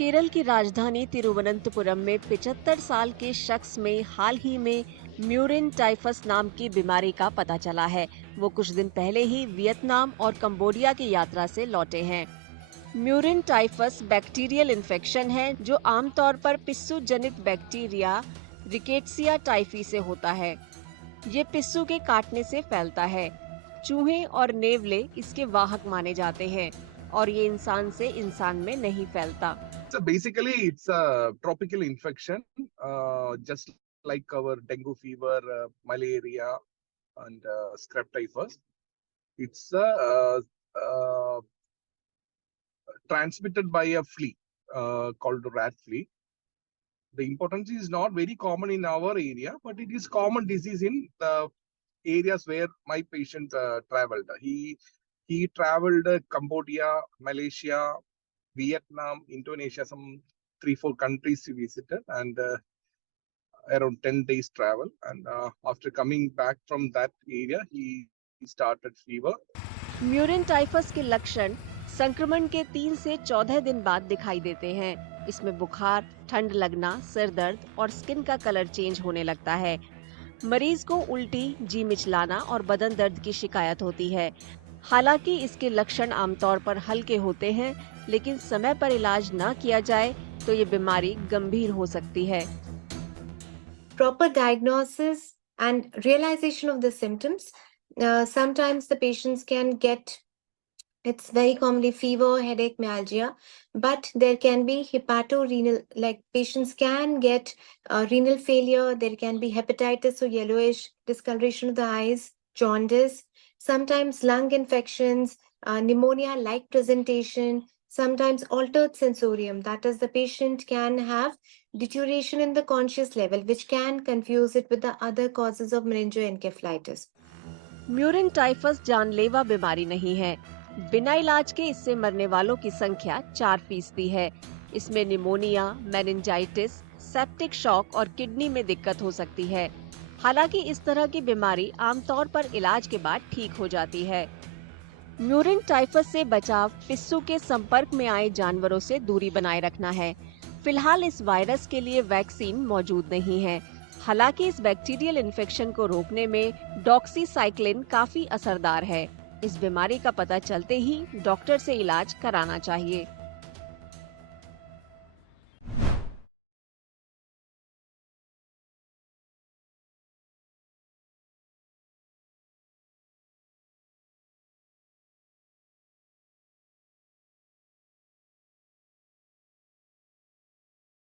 केरल की राजधानी तिरुवनंतपुरम में 75 साल के शख्स में हाल ही में म्यूरिन टाइफस नाम की बीमारी का पता चला है। वो कुछ दिन पहले ही वियतनाम और कंबोडिया की यात्रा से लौटे हैं। म्यूरिन टाइफस बैक्टीरियल इन्फेक्शन है जो आमतौर पर पिस्सू जनित बैक्टीरिया रिकेट्सिया टाइफी से होता है। ये पिस्सू के काटने से फैलता है। चूहे और नेवले इसके वाहक माने जाते हैं और ये इंसान से इंसान में नहीं फैलता। So basically, it's a tropical infection, just like our dengue fever, malaria, and scrap typhus. It's transmitted by a flea called rat flea. The importance is not very common in our area, but it is common disease in the areas where my patient traveled. He traveled Cambodia, Malaysia, Vietnam, Indonesia, some 3-4 countries he visited, and around 10 days travel. And after coming back from that area, he started fever. Murine typhus के लक्षण संक्रमण के 3 से 14 दिन बाद दिखाई देते हैं। इसमें बुखार, ठंड लगना, सिर दर्द और स्किन का कलर चेंज होने लगता है। मरीज को उल्टी, जी मिचलाना और बदन दर्द की शिकायत होती है। हालांकि इसके लक्षण आमतौर पर हल्के होते हैं, लेकिन समय पर इलाज न किया जाए तो ये बीमारी गंभीर हो सकती है। Proper diagnosis and realization of the symptoms. Sometimes the patients can get, it's very commonly fever, headache, myalgia, but there can be hepatorenal, like patients can get renal failure, there can be hepatitis or yellowish discoloration of the eyes, jaundice, sometimes lung infections, pneumonia-like presentation, sometimes altered sensorium, that is the patient can have deterioration in the conscious level, which can confuse it with the other causes of meningoencephalitis. Murine typhus जानलेवा बीमारी नहीं है। बिना इलाज के इससे मरने वालों की संख्या 4% है। इसमें निमोनिया, मेनिंजाइटिस, सेप्टिक शॉक और किडनी में दिक्कत हो सकती है। हालांकि इस तरह की बीमारी आमतौर पर इलाज के बाद ठीक हो जाती है। म्यूरिन टाइफस से बचाव पिस्सू के संपर्क में आए जानवरों से दूरी बनाए रखना है। फिलहाल इस वायरस के लिए वैक्सीन मौजूद नहीं है। हालांकि इस बैक्टीरियल इन्फेक्शन को रोकने में डॉक्सीसाइक्लिन काफी असरदार है। इस बीमारी का पता चलते ही डॉक्टर से इलाज कराना चाहिए।